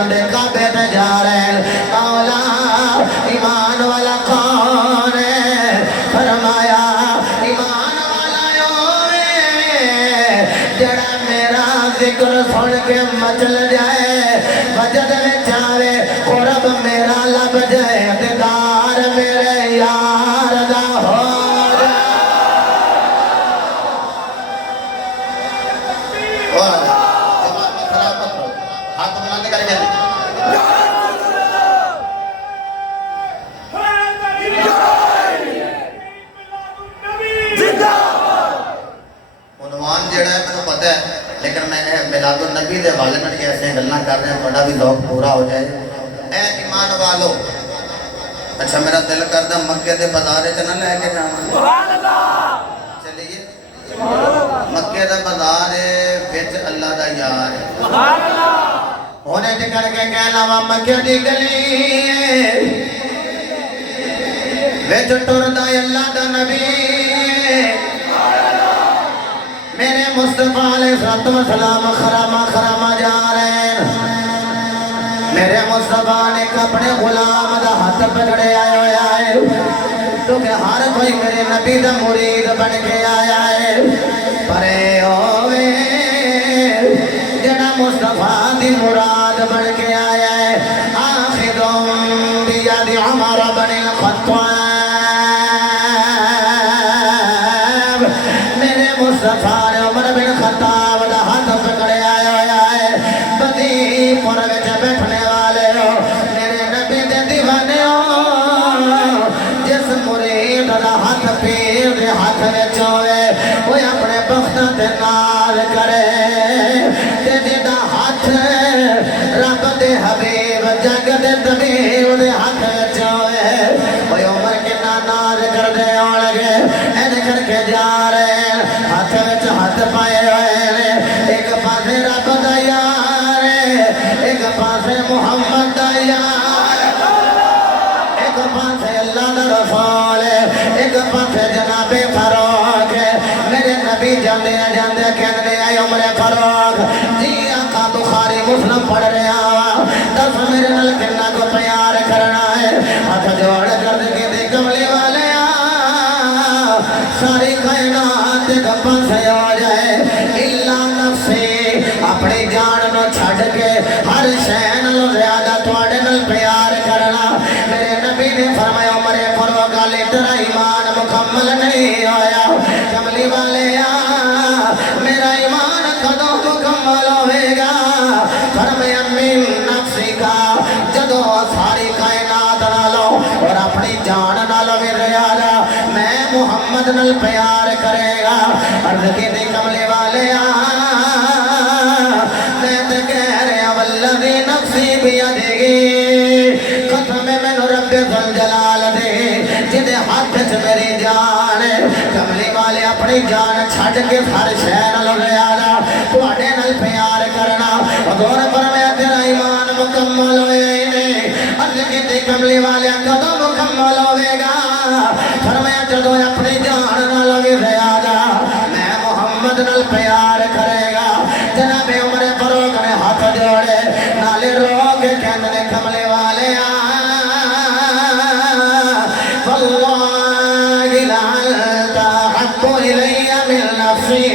جاندے کعبے تے جا رہے ہیں مولا ایمان والا کون ہے فرمایا ایمان والا ہوئے جڑا میرا ذکر سن کے مچل جائے وجد میں چاہے قرب میرا لب جائے دیدار میرے یار دا ہو عنوان جڑا ہے میں پتہ ہے لیکن میں میلاد النبی دے حوالے نال ایسے گلاں کر رہے ہیں بڑا بھی ذوق پورا ہو جائے اے ایمان والو اچھا میرا دل کردا مکے دے بازار وچ نہ لے کے جاواں سبحان اللہ چلیے مکے دا بازار وچ اللہ دا یار ہے سبحان اللہ ہونے تے کر کے کہہ لاواں مکے دی گلی وچ ٹردا اللہ دا نبی میرے مصطفیٰ علیہ السلام خرامہ جا رہے ہیں میرے مصطفیٰ نے اپنے غلام دا ہاتھ پکڑے آئے ہوئے آئے تو کہ ہر کوئی میرے نبی دا مرید بن کے آیا ہے پرے ہوئے جڑا مصطفیٰ دی مراد بن کے آیا ہے آخدم بیاد عمر بن الخطاب میرے مصطفیٰ عمر بن خطاب دا ہاتھ پکڑے آئے ہوئے آئے بدی پور وچ بیٹھنے والے ہو میرے نبی دے دیوانے ہو جس مرید دا ہاتھ پیر دے ہاتھ وچ ہوئے وہ اپنے بختاں تے نال کرے تے جدا ہاتھ رب دے حبیب جگ دے طبیب دے ہاتھ وچ ہوئے وہ عمر کنا ناز کر دے ہون لگے این کر کے جا رہے ہاتھ وچ ہاتھ پائے ہوئے ایک پاسے رب دا یار ایک پاسے محمد دا یار ایک پاسے اللہ دا رسول ایک پاسے جناب فاروق میرے نبی جاندے جاندے کہنے آئے عمر فاروق جی آقا بخاری مسلم پڑھ رہے آوا دس میرے نل کنا کو پیار کرنا ہے ہاتھ جوڑ کر دے دے کملی والے ساری کائنات گپاں سے ہو جائے اللہ نفسی اپنی جان نو چھڑ کے ہر شین لو زیادہ تواڈے نال پیار کرنا میرے نبی نے فرمایا عمر فاروق علی تیرا ایمان مکمل نہیں ہویا کملی والے میرا ایمان کدوں مکمل ہوئے گا فرمایا من نفسی کا جدو ساری کائنات نالو اور اپنی جان نالو بھی زیادہ میں محمد نال پیار کرے گا عرض کی دی کملے والے میں تے کہہ رہے ہیں والذی نفسی بیدہی قسم من رب ذوالجلال دے جدے ہاتھ چ میری جان کملی والے اپنی جان چھڈ کے ہر شے نال زیادہ تواڈے نال پیار کرنا غور فرمایا تیرا ایمان مکمل ہوئے نہیں عرض کی دی کملی والے کدوں مکمل ہوئے گا فرمایا جدو اپنی جان نال بھی زیادہ میں محمد نال پیار کرے گا جناب عمر فاروق نے ہاتھ جوڑے نالے رو کے کہنے کملے والے واللہ لعنت حب الی من نفسی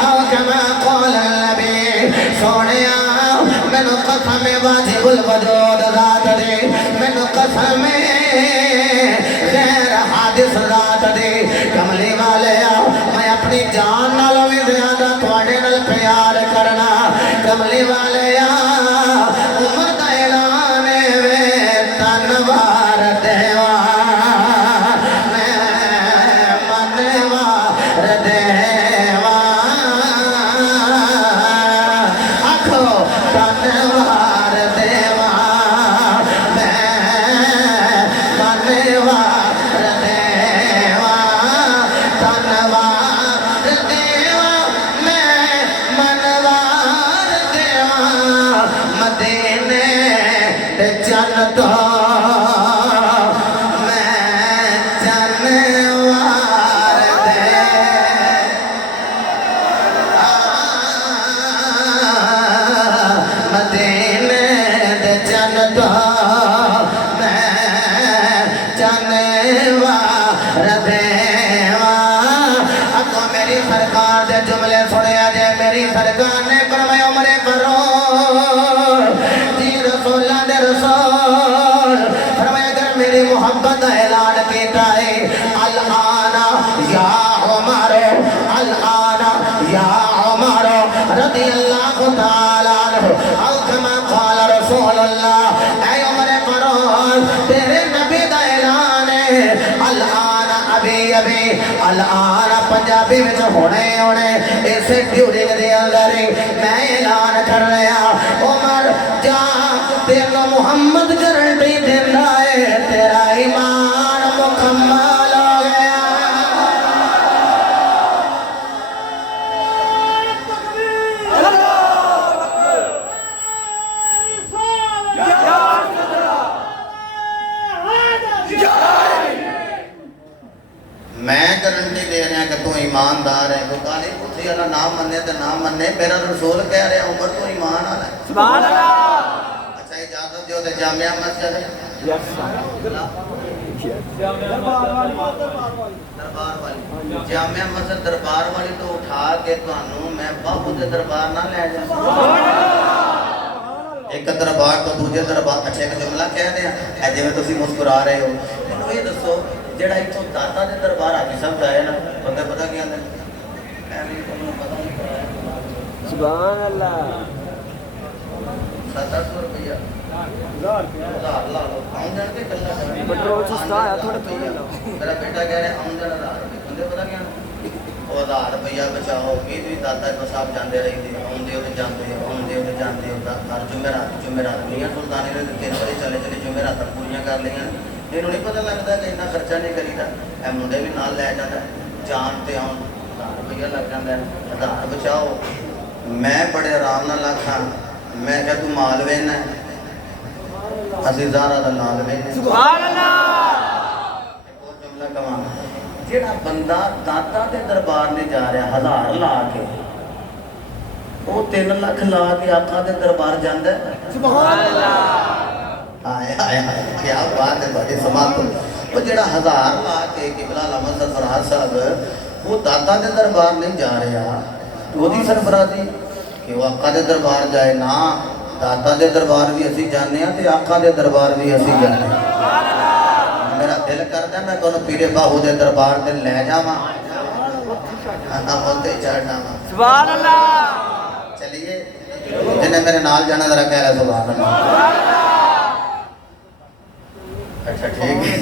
او کما قال النبی سونیا مینو قسم واجب الوجود ذات دے مینو قسم غیر حادث ذات دے کملی والے میں اپنی جان نالوں بھی زیادہ تواڈے نال پیار کرنا کملی والے عمر دا اعلان وے تنوار دیوا میں منوار دیوا آکھو تنوار دیوا میں منوار دیوا تنوار دیوا میں منوار دیوا مدینے دے جنتوں میں جنوار دے مدینے فرمایا اگر میری محبت کا اعلان کیتا ہے الآنا یا عمر الآنا یا عمر رضی اللہ تعالی عنہ او کما قال رسول اللہ اے عمر فاروق تیرے نبی دا اعلان ہے الآنا ابھی ابھی الآن پنجابی وچ ہونے اسے ڈیورنگ دے اندر میں اعلان کر رہا عمر جا تینوں محمد گارنٹی دیندا ہے تیرا ایمان مکمل ہو گیا میں گارنٹی دے رہا کہ تو ایماندار ہے تو کہا نہیں کسی والا نام منے تو نام منے میرا رسول کہہ رہا عمر تو ایمان والا ہے سبحان اللہ اچھا اجازت دیو تے جامعہ مسجد دربار والی جامعہ مسجد دربار والی تو اٹھا کے تانوں میں باپو دے دربار نہ لے جاواں ایک دربار تو دوسرے دربار اچھا ایک جملہ کہہ دیا اے جویں تسی مسکرا رہے ہو مینوں یہ دسو جڑا ایتھوں داتا دے دربار حاجی صاحب جائے نا بندے پتہ کی آندے ایویں تانوں پتہ نہیں کرایا سبحان اللہ 700 روپیہ ہزار لا لو آمدن کے کلا پیٹرول سستا ہے تھوڑا تھوڑا میرا بیٹا کہہ رہا آمدن 1000 روپیہ بندے پتہ کیا وہ 1000 روپیہ بچاؤ کی بھی داتا صاحب جاندے رہی تھی آمدے تے جاندے ہر جمعرات میاں سلطانی نے 3 بجے چلے جمعرات پوریاں کر لیاں انہوں نہیں پتہ لگتا کہ اتنا خرچہ نہیں کریدا اے منڈے بھی نال لے جاتا جان تے آن 1000 روپیہ لگ جاتا ہے 1000 بچاؤ میں بڑے آرام نال آکھاں میں کہ تو مال وینا ہے اسی زارا دا نال وینا سبحان اللہ ایک اور جملہ کہاں جڑا بندہ داتا دے دربار نے جا رہا 1000 لا کے وہ 3 لاکھ لا کے آقا دے دربار جاندا ہے سبحان اللہ آئے آئے آئے کیا بات ہے بڑی سماعت وہ جڑا 1000 لا کے قبلہ علامہ سرفراز صاحب وہ داتا دے دربار نہیں جا رہا وہ دی سرفرازی کہ وہ آقا دے دربار جائے نا داتا دے دربار بھی اسی جانے ہیں تے آقا دے دربار بھی اسی جانے ہیں میرا دل کرتا ہے میں تو پیرے باہو دے دربار تے لے جاواں انا ہوتے چڑھنا سبحان اللہ چلیے جنہیں میرے نال جانا ذرا کہہ رہا سبحان اللہ اچھا ٹھیک ہے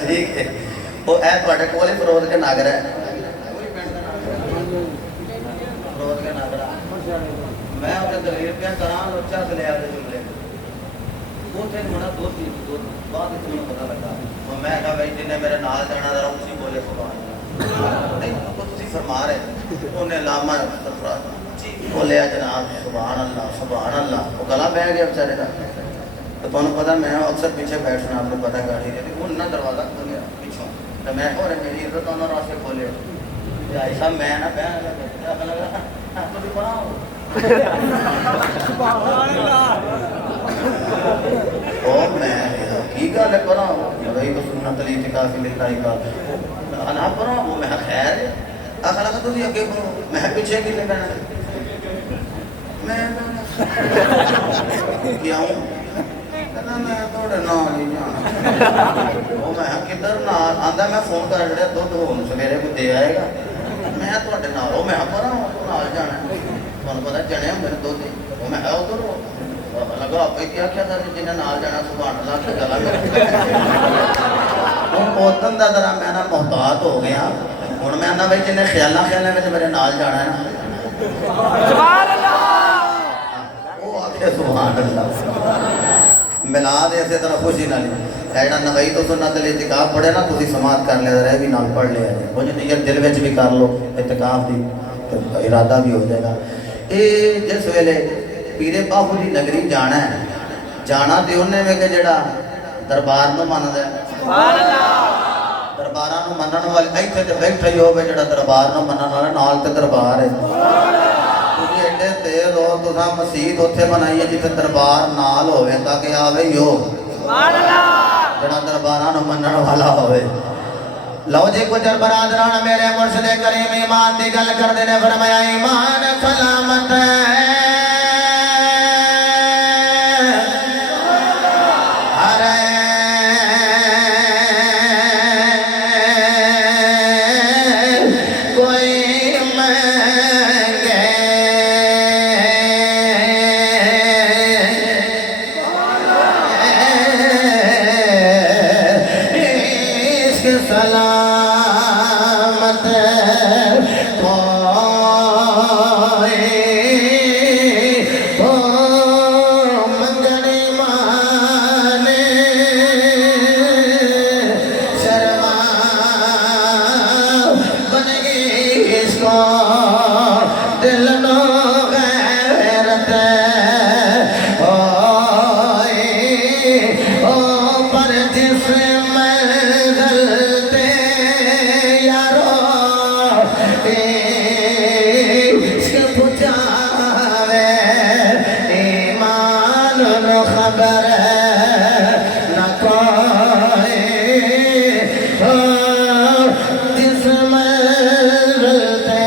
ٹھیک ہے وہ اے تواڈے کول ہی فروز کے ناگر ہے فروز کے ناگر میں اتے دلیل پہ کراں اچھا سے لے آ جملے وہ تے بڑا دو بعد اس کو پتہ لگا تو میں کہا بھائی جن نے میرے نال جانا ذرا اسی بولے سبحان اللہ نہیں تو تسی فرما رہے انہیں علامہ سرفراز بولے جناب سبحان اللہ وہ گلا بہ گیا بیچارے کا تو تمہیں پتا میں اکثر پیچھے بیٹھنا آپ کو پتا گاڑی دے وہ نہ دروازہ کھول گیا پیچھوں تو میں اور میری عزت انہوں راستے کھولے بھائی صاحب میں نہ بہن لگا تو بھی بڑا ہو اور میں کی گل ہے بڑا ہو بھائی بس سنت علی اعتکاف للہ کا انا بڑا وہ میں خیر ہے آخر لگا تو اگے میں پیچھے کی لے بہن میں کیا ہوں کہنا میں تھوڑے نال ہی جانا وہ میں کدھر نال آندا میں فون کر رہا دودھ ہون سویرے کو دے آئے گا میں تھوڑے نال وہ میں پر نال جانا تمہیں پتا جنے میرے دودھ وہ میں ہے ادھر لگا آپ کیا کیا تھا جنہیں نال جانا سبحان اللہ سے گلا ادن کا ذرا میں نا محتاط ہو گیا ہوں میں آنا بھائی جنہیں خیالہ میرے نال جانا ہے نا سبحان اللہ وہ آکھے سبحان اللہ ملاد اسی طرح خوشی نہ لی ایڈا نبی تو سنت الاعتکاف پڑھے نا تسی سماعت کر لیا رہے بھی نال پڑھ لیا ہے وہ جو نیت دل وچ بھی کر لو اعتکاف دی تو ارادہ بھی ہو جائے گا اے جس ویلے پیرے باہو دی نگری جانا ہے جانا تے انہیں میں کہ جڑا دربار نو مندا ہے سبحان اللہ درباراں نو منن والے ایتھے تے بیٹھے ہی ہوے جڑا دربار نو منن والا نال تے دربار ہے سبحان اللہ تسی ایڈے تیز ہو تساں مسجد اوتھے بنائی ہے جتھے دربار نال ہوے تاکہ آوے ہی ہو سبحان اللہ جڑا درباراں نو منن والا ہوے لو جی کچھ برادران میرے مرشد کریم ایمان دی گل کردے نے فرمایا ایمان سلامت ہے ملتے پر جس منزل تے یارو عشق پہنچاوے ایمان نو خبر نہ کوئی جس منزل تے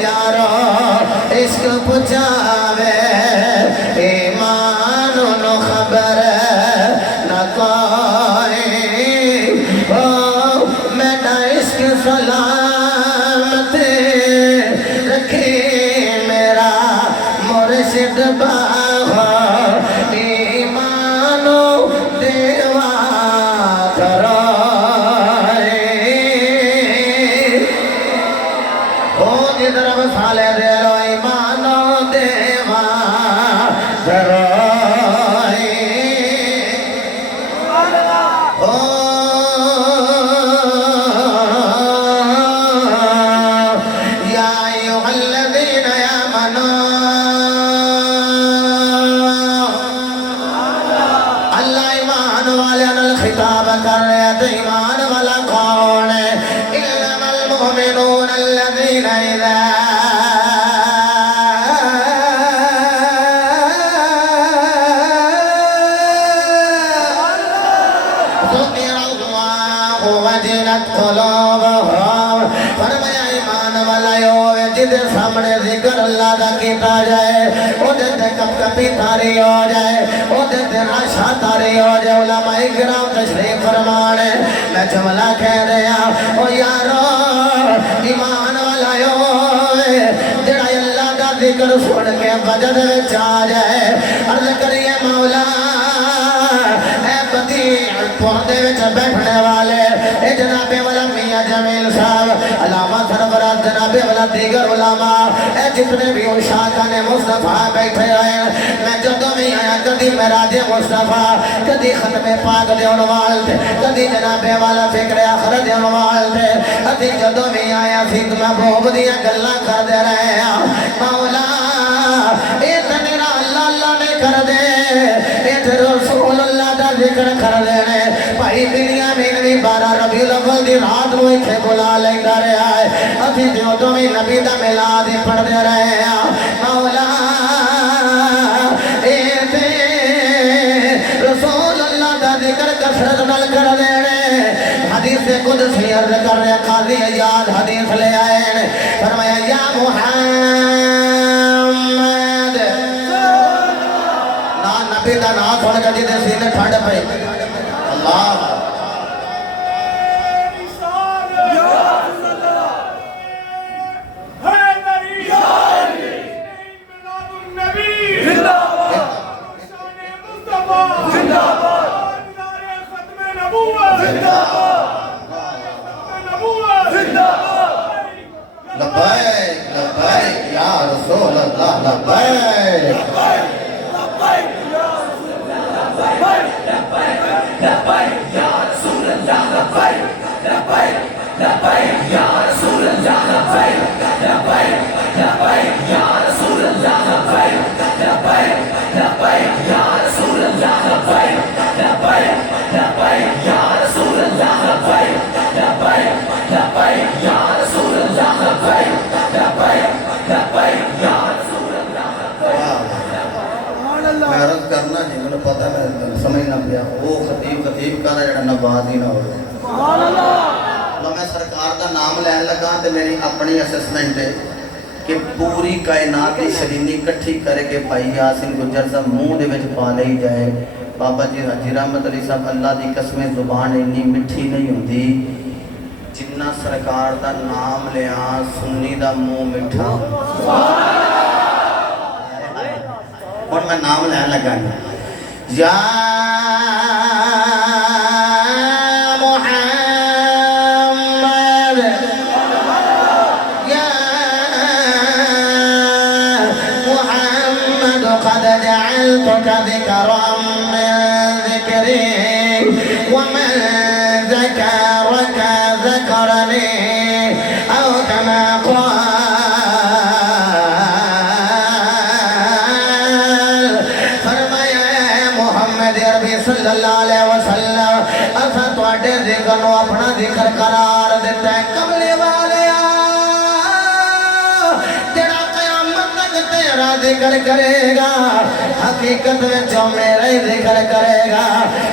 یارو عشق پہنچاوے ایمان نو خبر نہ کوئی میرا عشق سلامت رکھے میرا مرشد باغ ایمانو دیوا کرائے جدر بسالے دے لو ایمانو دیوا کرائے یا ایوہ الذین آمنوا اللہ ایمان والے الخطاب کر رہے تھے ایمان والا کون ہے انما المؤمنون الذین اذا ذکر اللہ وجلت قلوبهم فرمایا ایمان والا ہوئے جدے سامنے ذکر اللہ دا کیتا جائے او دے کب کبھی تاری ہو جائے او دے راشا تاری ہو جائے علماء کرام تشریف فرمانے میں جملہ کہہ دیا او یارو ایمان والا ہوئے جڑا اللہ دا ذکر سن کے وجد چاہ جائے عرض کریے مولا اے بدیع پردے وچ بیٹھنے والے اے جناب والا میاں جمیل صاحب علامہ سربراہ جناب والا دیگر علماء اے جتنے بھی اشاقہ نے مصطفیٰ بیٹھے ہوئے میں جدوں بھی آیا کدی میراج مصطفیٰ کدی ختم پاک دے عنوان تھے کدی جناب والا فکر آخرت دے عنوان تھے کدی جدوں بھی آیا سید محبوب دیا گلاں کر دے رہے ہیں مولا اے تیرا اللہ اللہ نے کر دے اے رسول اللہ دا ذکر کر دینے بھائی بنیا میں بھی 12 ربیع الاول دی رات نو ایتھے بلا لیندا رہا ہے اسی جو بھی نبی دا میلاد پڑھ دے رہے ہیں مولا اے تے رسول اللہ دا ذکر کثرت نال کر دینے حدیث قدسی عرض کر رہے قاضی عیاض حدیث لے آئے فرمایا یا محمد نبی دا نام سن کے جدے سینے ٹھنڈ پئی اللہ لبیک لبیک یا رسول اللہ لبیک میں عرض کرنا جی مجھے پتا میں سمجھنا پیا وہ خطیب کا جڑا نواز ہی نہ ہو میں سرکار دا نام لین لگا تو میری اپنی اسسمنٹ ہے کہ پوری کائنات کی شرینی کٹھی کر کے بھائی یاسین گجر صاحب منہ دے وچ پا لئی جائے بابا جی حاجی رحمت علی صاحب اللہ دی قسمیں زبان اتنی مٹھی نہیں ہوندی جنہ سرکار دا نام لیا سنی دا منہ مٹھا اور میں نام لین لگا یا محمد یا محمد قد جعلتك ذكرا من ذكري ومن ذكرك ذكرني أو كما صلی اللہ علیہ وسلم اسا تواڈے ذکر نو اپنا ذکر قرار دیتا ہے کملی والے جڑا قیامت تک تیرا ذکر کرے گا حقیقت میں جو میرا ہی ذکر کرے گا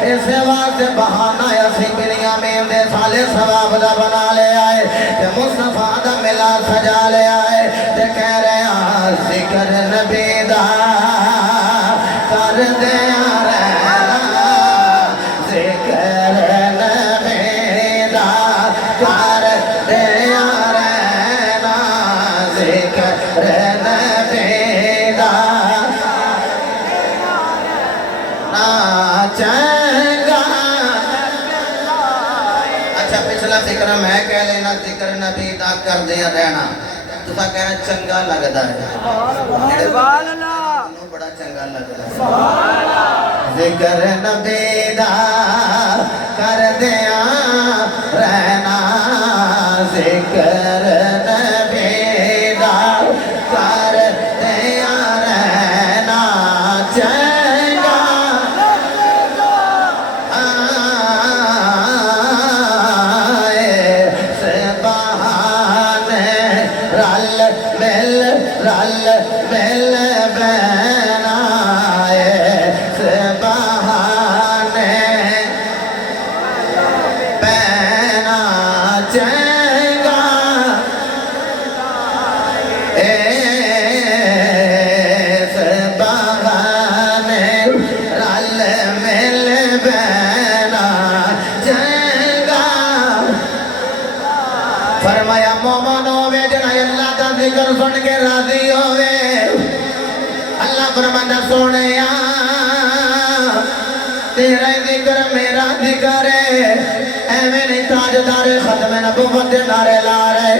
اس واسطے بہانہ اسی بنیامین دے سالے ثواب دا بنا لے آئے تے مصطفیٰ دا ملا سجا لے آئے تے کہہ رہے ہیں ذکر نبی دا کر دیا رہنا ذکر نبی دا کر دیا رہنا ذکر نبی دا ناچنگا اچھا پچھلا ذکر میں کہہ لینا ذکر نبی دا کر دیا رہنا تو سا کہنا چنگا لگتا ہے بڑا چنگا لگتا ہے ذکر نبی دا کر دیا رہنا ذکر نبی دا کر دیا رہنا چنگا رل مل بہنا بہانے بہنا چنگا بہانے رل مل بہنا چنگا فرمایا مومنو وے جڑا اللہ دا ذکر سن کے راضی ہوئے اللہ فرماتا سونیا تیرا ذکر میرا ذکر ہے ایویں نہیں تاجدار ختم نبوت دے نعرے لا رہے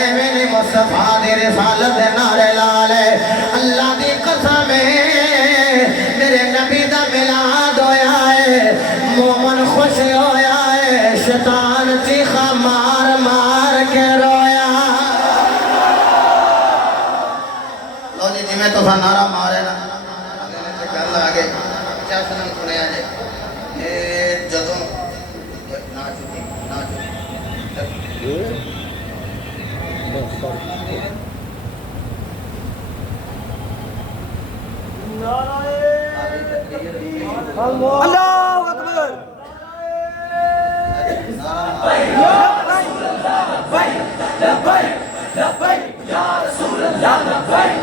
ایویں نہیں مصطفیٰ دی رسالت دے نعرے لا رہے اللہ دی قسم ہے میرے نبی دا میلاد ہویا ہے مومن خوش ہویا ہے شیطان چیخا مار مار کے رویا لو جی جی میں تو سا نعرہ مارے نا گل آگے کیا سنم سنے آجے یہ جدوں نا چکی اللہ اکبر یا رسول اللہ لبیک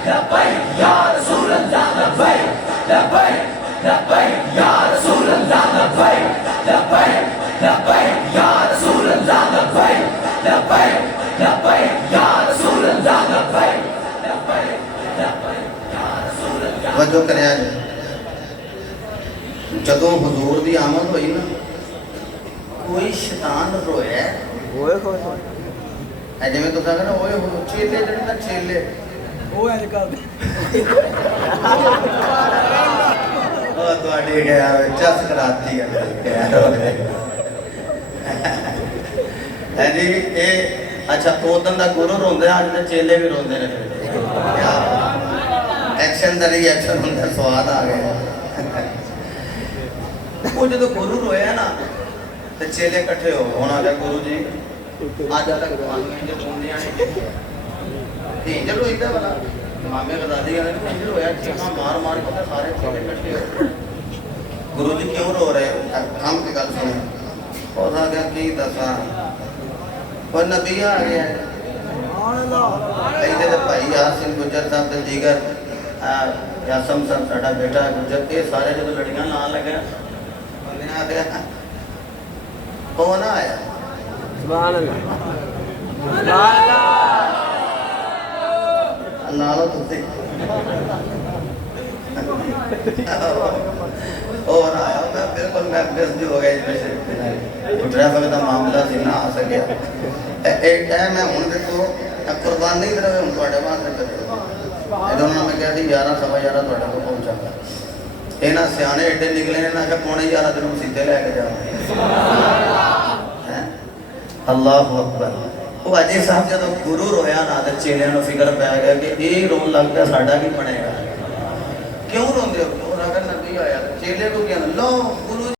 لبیک یا رسول اللہ لبیک لبیک یا رسول اللہ لبیک لبیک یا رسول اللہ لبیک لبیک یا رسول اللہ لبیک وجہ کرے آج جدوں حضور دی آمد ہوئی نا کوئی شیطان رویا ہے ہوئے ہوئے ہوئے ہے جی میں تو کہا نا ہوئے ہوئے چیلے جڑے نا چیلے ہوئے نکال تو آڈی گیا چس کراتی ہے ہے جی اے اچھا اودن دا گرو روندے آج نے چیلے بھی روندے رہے ایکشن دا نہیں ایکشن ہوندہ سواد آ گیا وہ جو گرو رویا نا تو چیلے کٹھے ہو ہونا گیا گرو جی آج تک مانگیں جو بوندیاں ہیں انجل ہوئی تھا بلا مامی غزالی گئے تو انجل ہویا چیخاں مار مار کے سارے چیلے کٹھے ہو گرو جی کیوں رو رہے ہم کی گل سنیں اور آ گیا کی دساں اور نبی آ گیا ہے ایدے بھائی یاسین گجر صاحب دے دیگر یاسم صاحب ساڑھا بیٹا گجر کے سارے جو لڑیاں لان لگے انہیں آ گیا کون آیا سبحان اللہ اللہ اللہ تو سے اور آیا میں بالکل میں بزدی ہو گیا جب سے ڈرائیور کا معاملہ سے نہ آ سکیا ایک ٹائم میں ان کو قربان نہیں کرے ان کو اڑے وہاں سے کرے دونوں میں کہا تھی 11:11 توڑے کو پہنچا گا اینا سیانے ایڈے نکلے نے نا کہ پونے 11 دنوں سیدھے لے کے جاؤں اللہ اکبر وہ اجی صاحب جب گرو رویا نا تو چیلے نو فکر پہ گیا کہ یہ رون لگ گیا ساڑھا کی بنے گا کیوں رون دے ہو اگر نبی آیا چیلے کو کیا لو